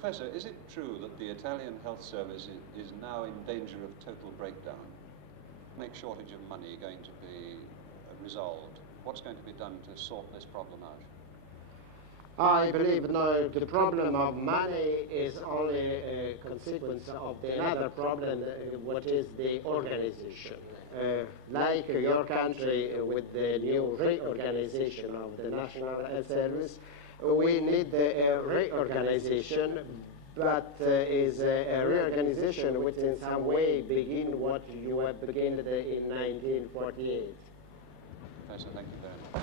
Professor, is it true that the Italian health service is now in danger of total breakdown? Make shortage of money going to be resolved? What's going to be done to sort this problem out? I believe no, the problem of money is only a consequence of another problem, what is the organization. Like your country with the new reorganization of the National Health Service, we need a reorganization, but is a reorganization which in some way begin what you have begun in 1948. Professor, thank you very much.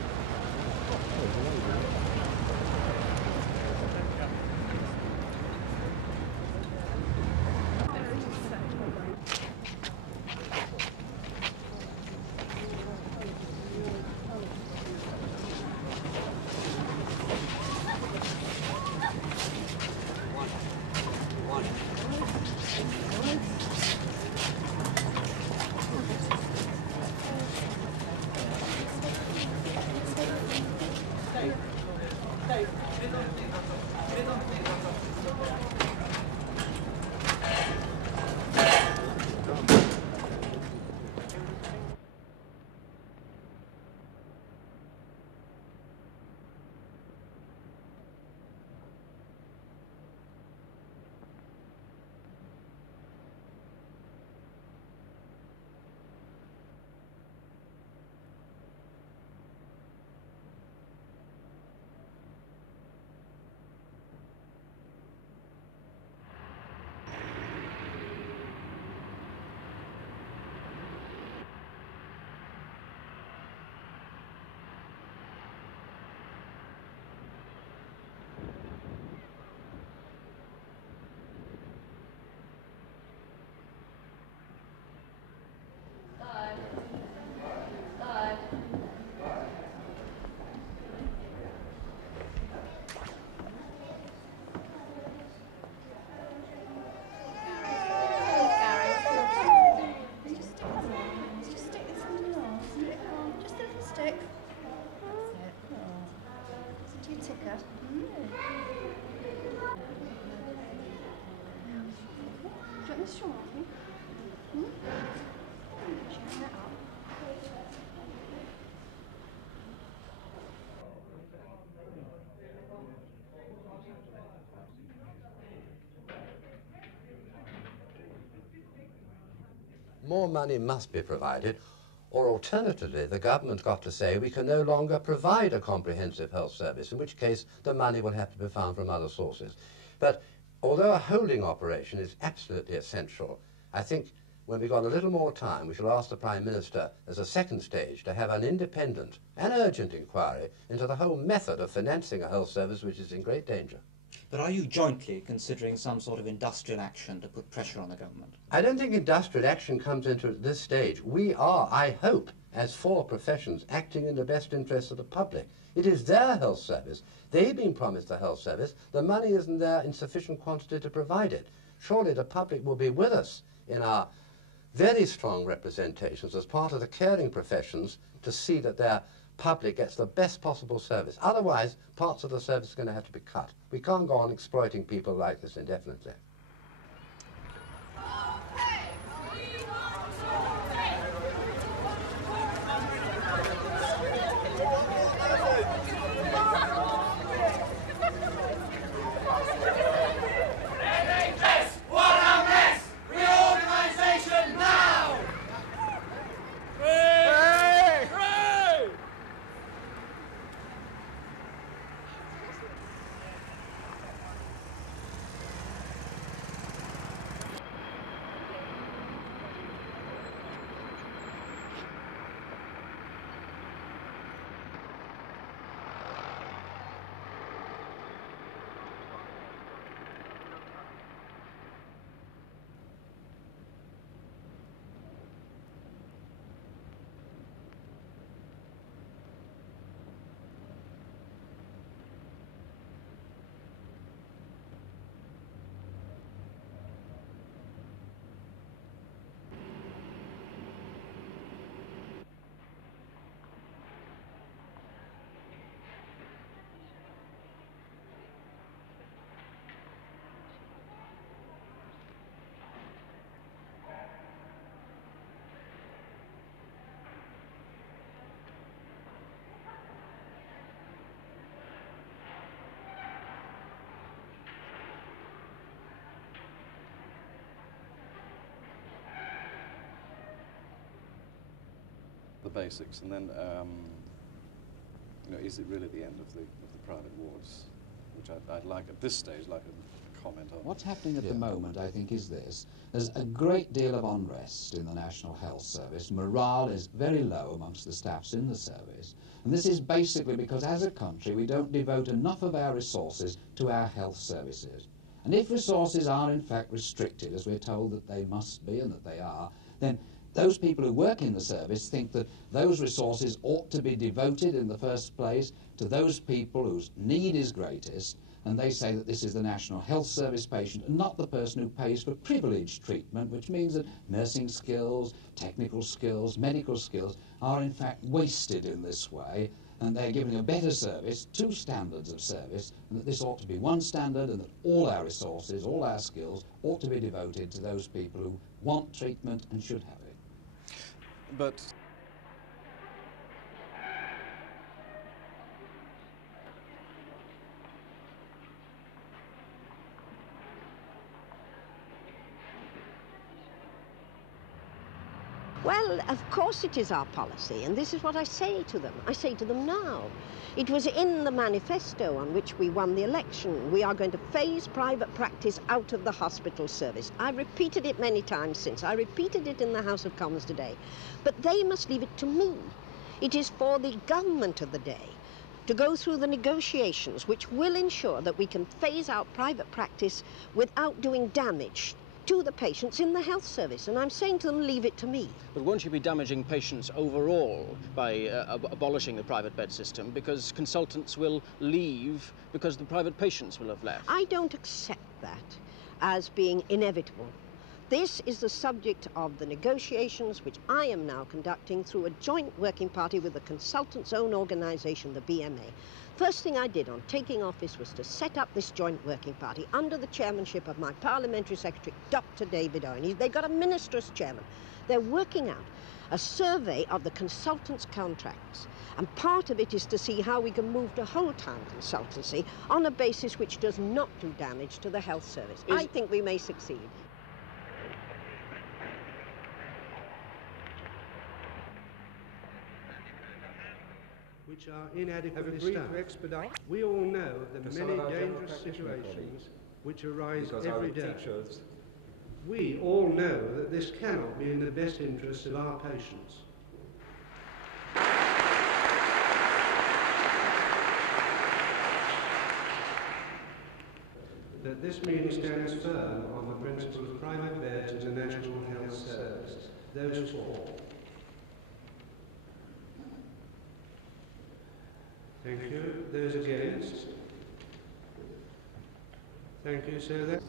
More money must be provided, or alternatively, the government's got to say we can no longer provide a comprehensive health service, in which case the money will have to be found from other sources. But although a holding operation is absolutely essential, I think when we've got a little more time, we shall ask the Prime Minister, as a second stage, to have an independent and urgent inquiry into the whole method of financing a health service which is in great danger. But are you jointly considering some sort of industrial action to put pressure on the government? I don't think industrial action comes into at this stage. We are, I hope, as four professions, acting in the best interests of the public. It is their health service. They've been promised a health service. The money isn't there in sufficient quantity to provide it. Surely the public will be with us in our very strong representations as part of the caring professions to see that their public gets the best possible service. Otherwise, parts of the service are going to have to be cut. We can't go on exploiting people like this indefinitely. the basics, and then is it really the end of the private wards? Which I'd like at this stage like a comment on. What's happening at the moment, I think, is this. There's a great deal of unrest in the National Health Service. Morale is very low amongst the staffs in the service. And this is basically because as a country we don't devote enough of our resources to our health services. And if resources are in fact restricted, as we're told that they must be and that they are, then those people who work in the service think that those resources ought to be devoted in the first place to those people whose need is greatest, and they say that this is the National Health Service patient and not the person who pays for privileged treatment, which means that nursing skills, technical skills, medical skills are in fact wasted in this way, and they're giving a better service, two standards of service, and that this ought to be one standard, and that all our resources, all our skills ought to be devoted to those people who want treatment and should have it. But well, of course it is our policy, and this is what I say to them. I say to them now. It was in the manifesto on which we won the election. We are going to phase private practice out of the hospital service. I've repeated it many times since. I repeated it in the House of Commons today. But they must leave it to me. It is for the government of the day to go through the negotiations which will ensure that we can phase out private practice without doing damage to the patients in the health service, and I'm saying to them, leave it to me. But won't you be damaging patients overall by abolishing the private bed system, because consultants will leave because the private patients will have left? I don't accept that as being inevitable. This is the subject of the negotiations which I am now conducting through a joint working party with the consultants' own organisation, the BMA. First thing I did on taking office was to set up this joint working party under the chairmanship of my parliamentary secretary, Dr. David Owen. They've got a minister as chairman. They're working out a survey of the consultants' contracts, and part of it is to see how we can move to whole-time consultancy on a basis which does not do damage to the health service. I think we may succeed. Which are inadequately staffed. We all know the many dangerous situations which arise every day. We all know that this cannot be in the best interests of our patients. That this meeting stands firm on the principle of private beds in the National Health Service. Those four. Thank you. Those against? Thank you. So that.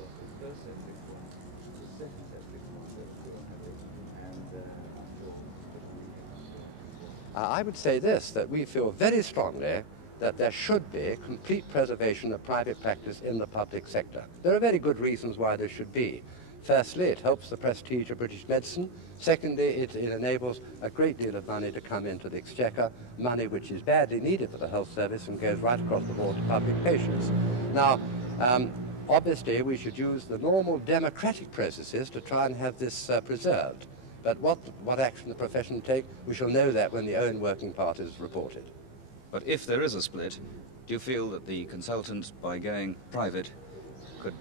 I would say this, that we feel very strongly that there should be complete preservation of private practice in the public sector. There are very good reasons why there should be. Firstly, it helps the prestige of British medicine. Secondly, it enables a great deal of money to come into the exchequer, money which is badly needed for the health service and goes right across the board to public patients. Now, obviously, we should use the normal democratic processes to try and have this preserved. But what action the profession will take, we shall know that when the Owen Working Party is reported. But if there is a split, do you feel that the consultant, by going private, could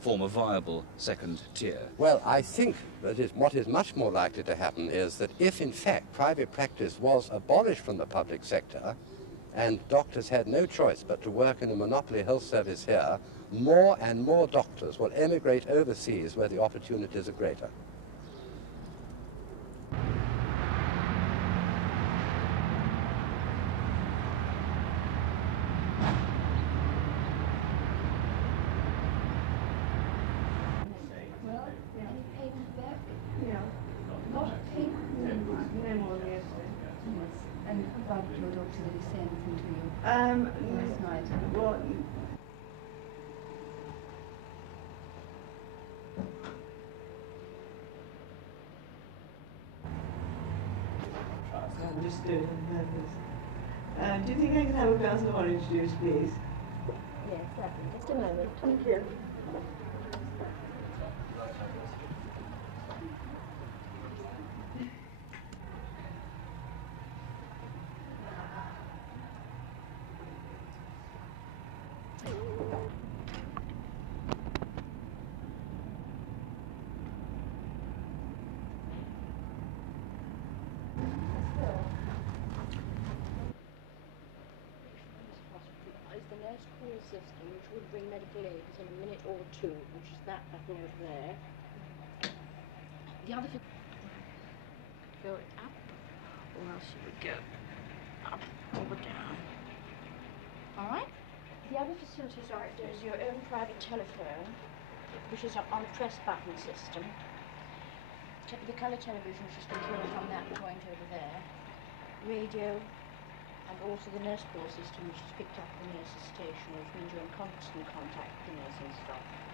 form a viable second tier? Well, I think that what is much more likely to happen is that if, in fact, private practice was abolished from the public sector and doctors had no choice but to work in a monopoly health service here, more and more doctors will emigrate overseas where the opportunities are greater. Last night. Well, I'm just doing it on purpose. Do you think I can have a glass of orange juice, please? Yes, certainly. Just a moment. Thank you. nice cool system which would bring medical aid within a minute or two, which is that button over there. The other thing, go up, or else you would go up or down. All right? The other facilities are there's your own private telephone, which is on a press button system. The colour television, which is controlled from that point over there. Radio, and also the nurse call system, which is picked up at the nurse's station, which means you're in constant contact with the nursing staff.